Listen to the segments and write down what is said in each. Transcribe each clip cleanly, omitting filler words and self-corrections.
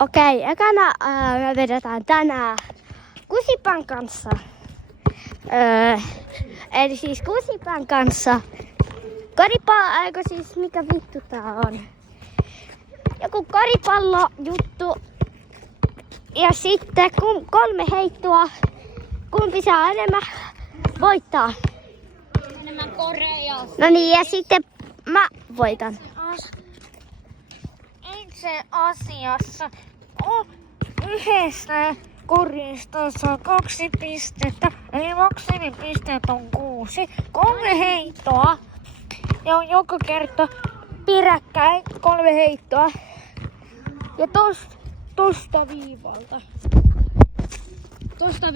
Okei, ekana me vedetään tänään Kusipään kanssa. Eli siis Kusipään kanssa eikö siis mikä vittu tää on? Joku koripallojuttu. Ja sitten 3 heittoa. Kumpi saa enemmän voittaa? Enemmän Koreasta. No niin, ja sitten mä voitan. Itse asiassa yhdestä korista saa 2 pistettä, eli maksimipisteet on 6. 3 heittoa ja joka kerta peräkkäin 3 heittoa. Ja tosta viivalta. Tosta,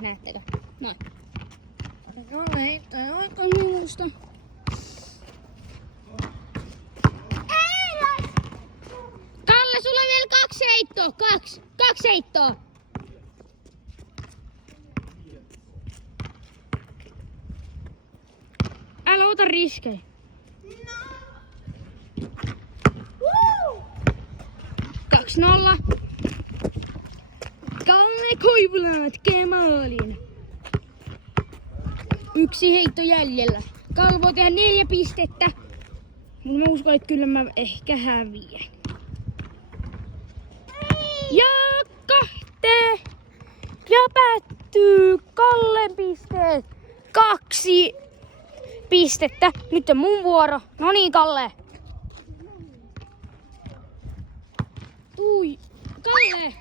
näettekö? Noin. 3 heittoa ja aika muusta. Sulla on vielä 2 heittoa. 2 heittoa. Älä ota riskejä. No. 2-0. Kalle Koivula tekee maalin. 1 heitto jäljellä. Kalle voi tehdä 4 pistettä. Mutta mä uskon, että kyllä mä ehkä häviän. Ja 2. Ja päättyy Kallen pisteet. 2 pistettä. Nyt on mun vuoro. No niin, Kalle. Tui. Kalle.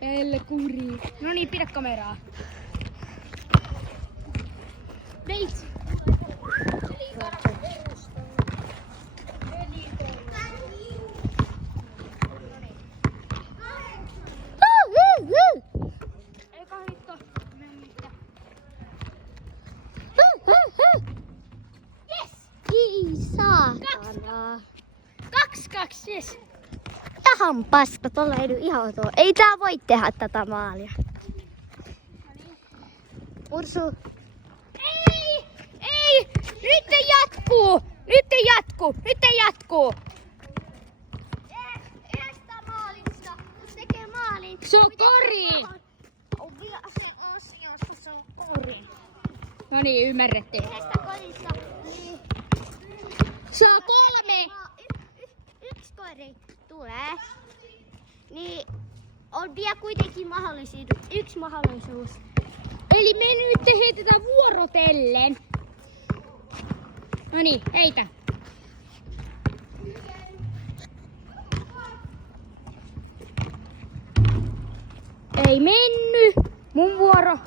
Elle kuri. No niin, pidä kameraa. Veitsi. Saatana. 2-2, yes. Tähän paska, tolle ei nyt ihan tuo. Ei tää voi tehdä tätä maalia. Ursu. Ei! Nyt jatkuu! Estä maalista. Jos tekee maalin. Se on kori! On vielä se asiassa, se on kori. No niin, ymmärrettiin. Estä korissa. Niin. Se on 3. Yksi kori tulee. Niin on vielä kuitenkin yksi mahdollisuus. Eli me nyt heitetään vuorotellen. No niin, heitä. Ei menny. Mun vuoro.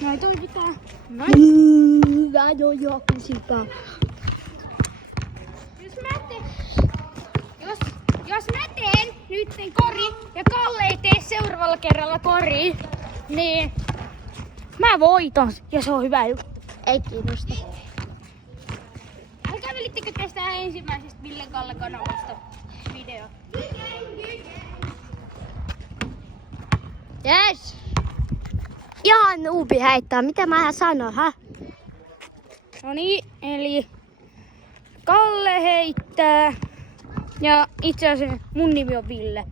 Näin toimitaan. Hyvä jo Kusipää. Jos mä teen nyt kori ja Kalle ei tee seuraavalla kerralla kori, niin mä voitan ja se on hyvä juttu. Ei kiinnosta. Älkää välittekö tästä ensimmäisestä Ville Kalle kanavasta video. Yes! Ihan nuubi heittää. Mitä mä sanon, hä? No niin, eli Kalle heittää. Ja itse asiassa mun nimi on Ville.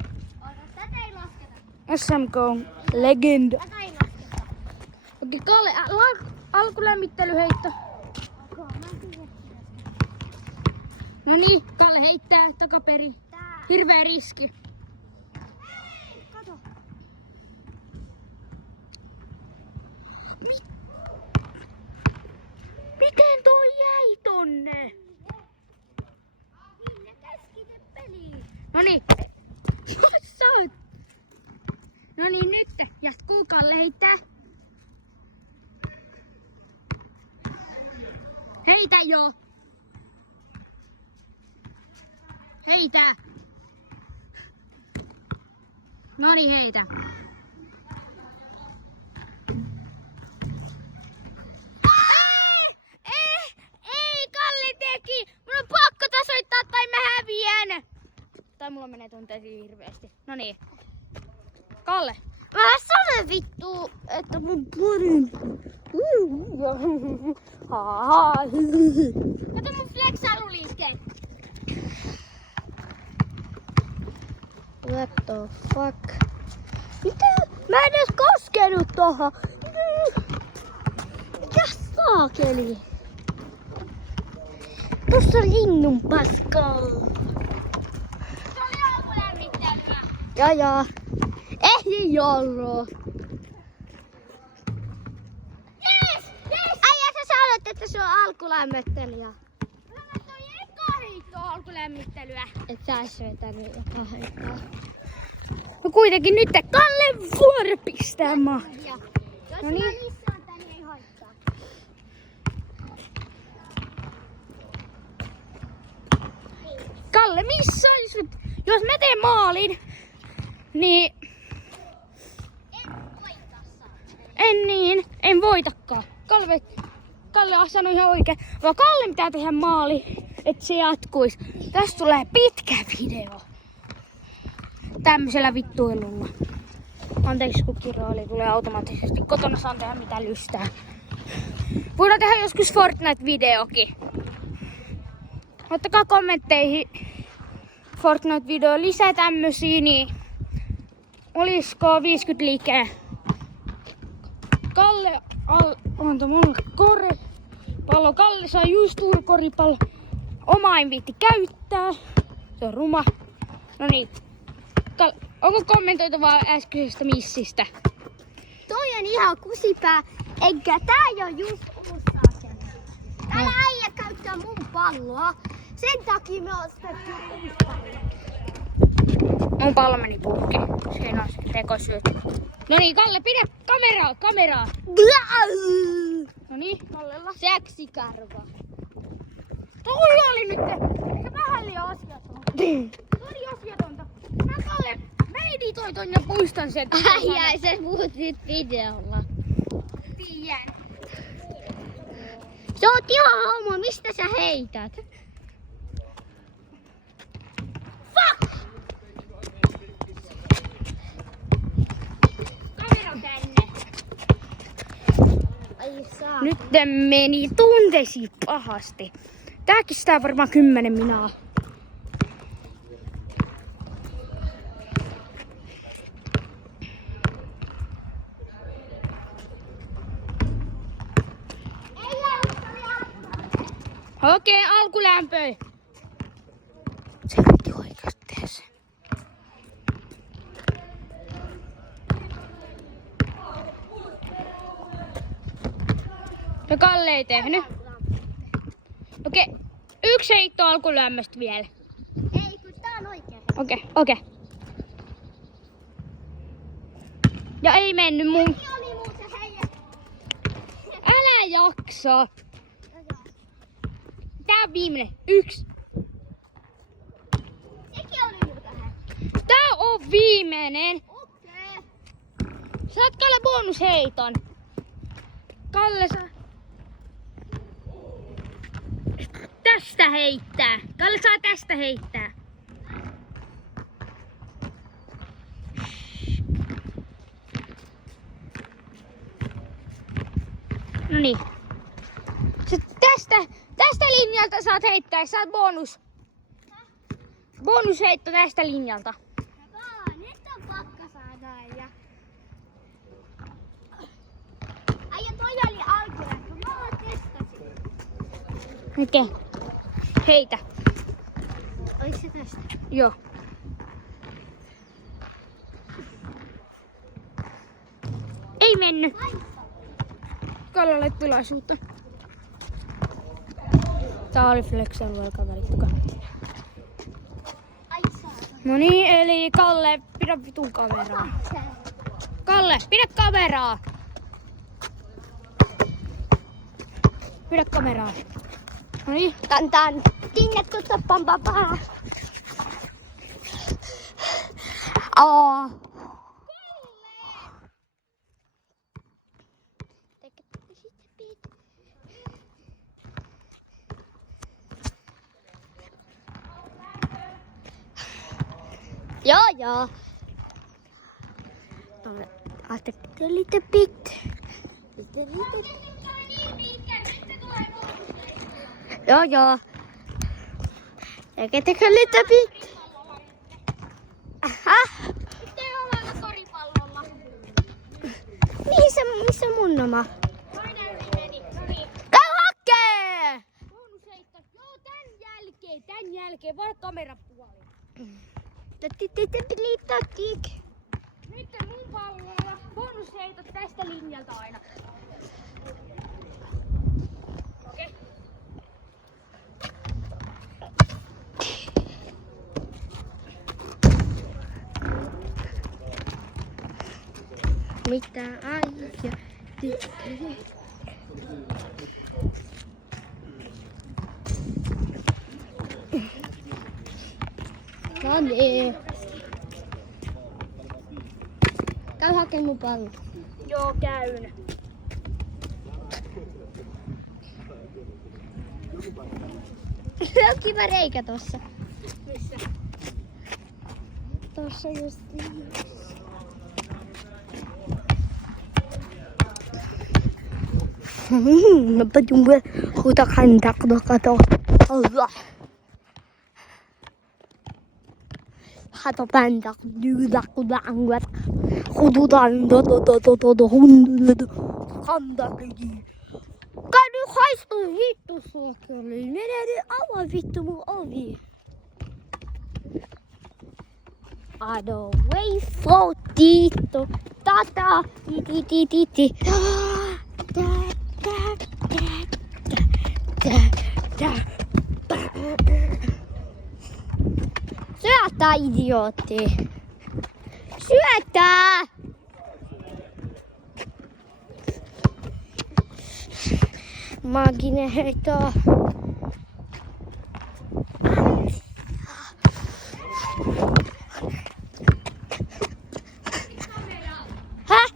Tätä ei lasketa. SMK on legend. Tätä ei lasketa. Okei, Kalle, alkulämmittelyheitto. No niin, Kalle heittää takaperin. Hirveä riski. Kato. Miten toi jäi tonne? Ville, keskity peliin. Noniin. No niin, nyt jatkuu. Kalle heittää. Heitä jo. Heitä. Noniin, heitä. Ei, Kalle teki. Mun on pakko tasoittaa tai mä häviän. Tai mulla menee tunteisiin hirveästi. Noniin. Kalle. Mä sanon vittu, että mun purin. Kato mun flexailuliikkeet. What the fuck? Mitä? Mä en edes koskenut tohon. Mikä saakeli? Tuossa on linnun paskaa. Se oli alkulämmittelyä. Jaa. Ei ollut. Yes! Äijä, sä sanoit, että se on alkulämmittelijä. Mä toi eka heitto alkulämmittelyä. Et sä ois vetänyt joka heittoa. No kuitenkin nyt Kalle vuoro pistää maalia. Jos No niin. mä missään tän ei haittaa. Kalle, missä on? Jos mä teen maalin, niin en voitakaan. Kalle sanoi ihan oikein. Vaan Kalle pitää tehdä maali, että se jatkuisi. Tästä tulee pitkä video. Tämmöisellä vittuilulla. Anteeksi kun kiroili, tulee automaattisesti. Kotona saan tehdä mitä lystää. Voidaan tehdä joskus Fortnite-videokin. Ottakaa kommentteihin Fortnite-video lisää tämmösiä, niin olisiko 50 liikeä. Kalle antoi mulle koripallo. Kalle sai just koripallo. Oma en viitti käyttää. Se on ruma. No niin. Onko kommentoitavaa äskeisestä missistä? Toi on ihan kusipää. Eikä tää ei oo just uusi asento. Täällä äijä käyttää mun palloa. Sen takia me ostettu uusi pallo. Mun pallo meni puhki. Siinä on se tekosyöt. No niin, Kalle, pidä kameraa. No niin, Kallella. Seksikarva. Toi oli nyt ehkä vähän liian asiatonta. Toi oli asiatonta. Mä Kalle, mä editoin ja puistan sen. Ai, sä puhut nyt videolla. Tiedän. Se on ihan homo, mistä sä heität? Fuck! Kamera tänne. Ai saa. Nyt meni tunteisi pahasti. Tää kestää varmaan 10 minaa. Okei, alkulämpöi. Se piti oikeasti tehdä sen. Ja Kalle ei tehnyt. Okei, yksi heitto alkulämmöstä vielä. Ei, kun tää on oikein. Okei. Ja ei mennyt mun. Se oli muuten heijä. Älä jaksa. Tää on viimeinen. Yksi. Sekin oli muuten heijä. Tää on viimeinen. Okei. Saat Kalle bonusheiton. Kalle saa tästä heittää. Kalle saa tästä heittää. Noniin. Tästä linjalta saat heittää. Saat bonusheitto tästä linjalta. Nyt on pakka saada ja... Äijä, toi oli alkulämpö. Mä oon testasin. Okei. Heitä. Ois se tästä? Joo. Ei mennyt. Kallalle tilaisuutta. Tää oli flexailu, älkää välittäkää. Ai saa. No niin, eli Kalle, pidä vitun kameraa. Kalle, pidä kameraa. Pidä kameraa. No niin. Tan. Tinne tuttu pampapaa. Aa. Joo. I'll take a little bit. Joo. Tekettekö little bit? Aha. Sitten ollaan koripallolla. Missä mun oma? Toinen meni. No niin. Käy hakkee! Bonusheitto. Joo, tän jälkeen. Vaan kameran puolella. Nyt mun pallolla. Bonusheitot tästä linjalta aina. Okei. Mitä aija tykkää? No niin. Käy hakemaan mun pallo. Joo, käyn. On kiva reikä tossa. Missä? Tossa just. Napajumbe huta kandak do kato. Allah. Hato pandak dudak dangwat. Hududan do hundu kandak. Kadu haistu vittu suokoli. Menee ava vittu mun ovi. I don't wait for Tito. Tata. Ti. Syötä, idiootti! Syötä! Maaginen heitto. Häh?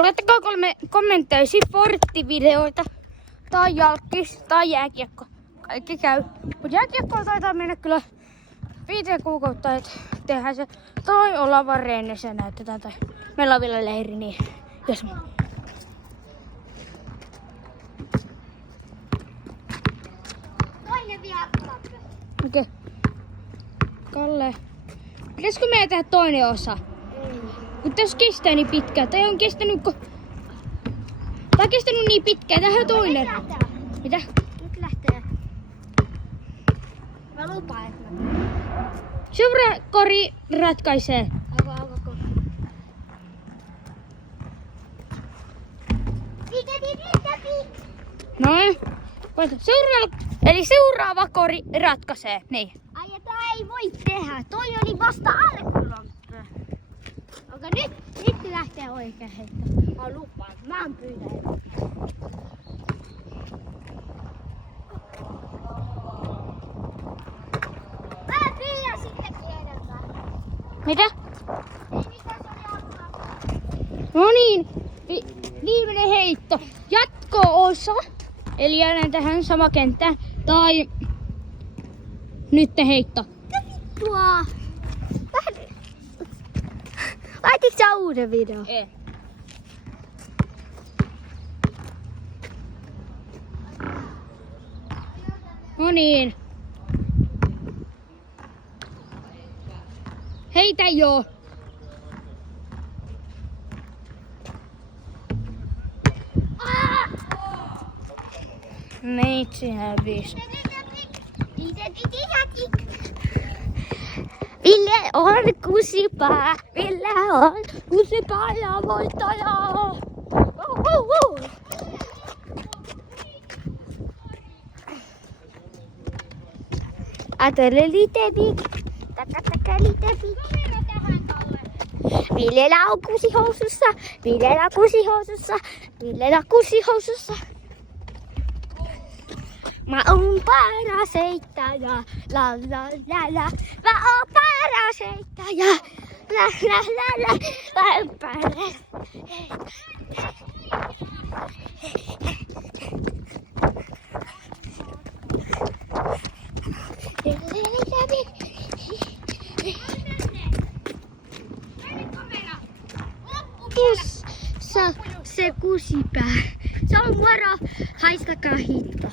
Laittakaa kommentteja sporttivideoita tai jalkis tai jääkiekko. Kaikki käy. Mut jääkiekkoa taitaa mennä kyllä 5 kuukautta, että tehdään se. Tai ollaan vaan reenissä ja näytetään. Tai meillä on vielä leiri, niin jos... Toinen vielä. Okei. Kalle. Pitäisikö meidän tehdä toinen osa? Kun tässä kestää niin pitkään. Tai on kestänyt niin pitkään. Tähän toinen. Mitä? Nyt lähtee. Mä lupaan, että mä... Seuraava kori ratkaisee. Alko. Noin. Seuraava kori ratkaisee. Niin. Ai, tää ei voi tehdä. Toi oli vasta alkulompö. Onko nyt lähtee oikein heitto? Mä lupaan. Mä oon pyydän. Mä pyydän sittenkin enemmän. Mitä? Ei mitään, se oli alkulompö. No niin. Viimeinen heitto. Jatko-osa. Eli jäädään tähän sama kenttään. Tai nyt heitto. Tuo. Laititko sä uuden videon? Ei. No niin. Heitä jo. Neitsi hävis. Ville on kusipää, Ville on kusipää ja voittaja. Atelle litevik, taka litevik. Villellä on kusihousussa, Villellä kusihousussa, Villellä kusihousussa. Mä oon paras heittäjä, la la la la. Mä oon paras heittäjä, la la la la. Mä oon paras tuossa se kusipää. Se on moro, haistakaa hitto.